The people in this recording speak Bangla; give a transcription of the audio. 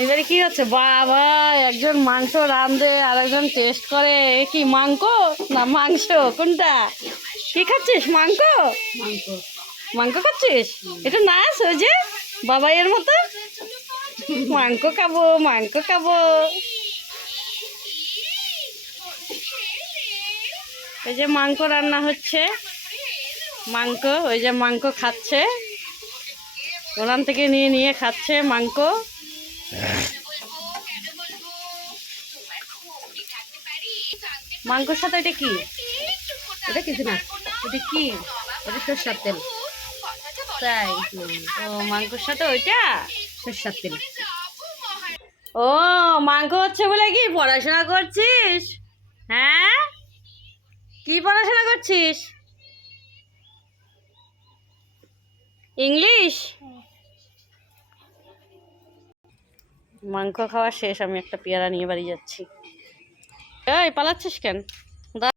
এবারে কি হচ্ছে? বাবা, একজন মাংস রাঁধে আর একজন টেস্ট করে। এ কি মাংস না মাংস? কোনটা কি খাচ্ছিস? মাংস? মাংস। মাংস খাচ্ছিস? এটা নাচ ওই যে বাবাইয়ের মতো। মাংস খাবো, মাংস খাবো। এই যে মাংস রান্না হচ্ছে, মাংস। ওই যে মাংস খাচ্ছে, ওখান থেকে নিয়ে নিয়ে খাচ্ছে মাংস। মাংসর সাথে এটা কি? এটা কিছু না, এটা কি? এটা সরষের তেল। তাই? ও, মাংসর সাথে ওইটা সরষের তেল। ও, মাংস হচ্ছে বলে কি পড়াশোনা করছিস? হ্যাঁ, কি পড়াশোনা করছিস? ইংলিশ? মাংস খাওয়া শেষ, আমি একটা পেয়ারা নিয়ে বাড়ি যাচ্ছি। এই, পালাচ্ছিস কেন?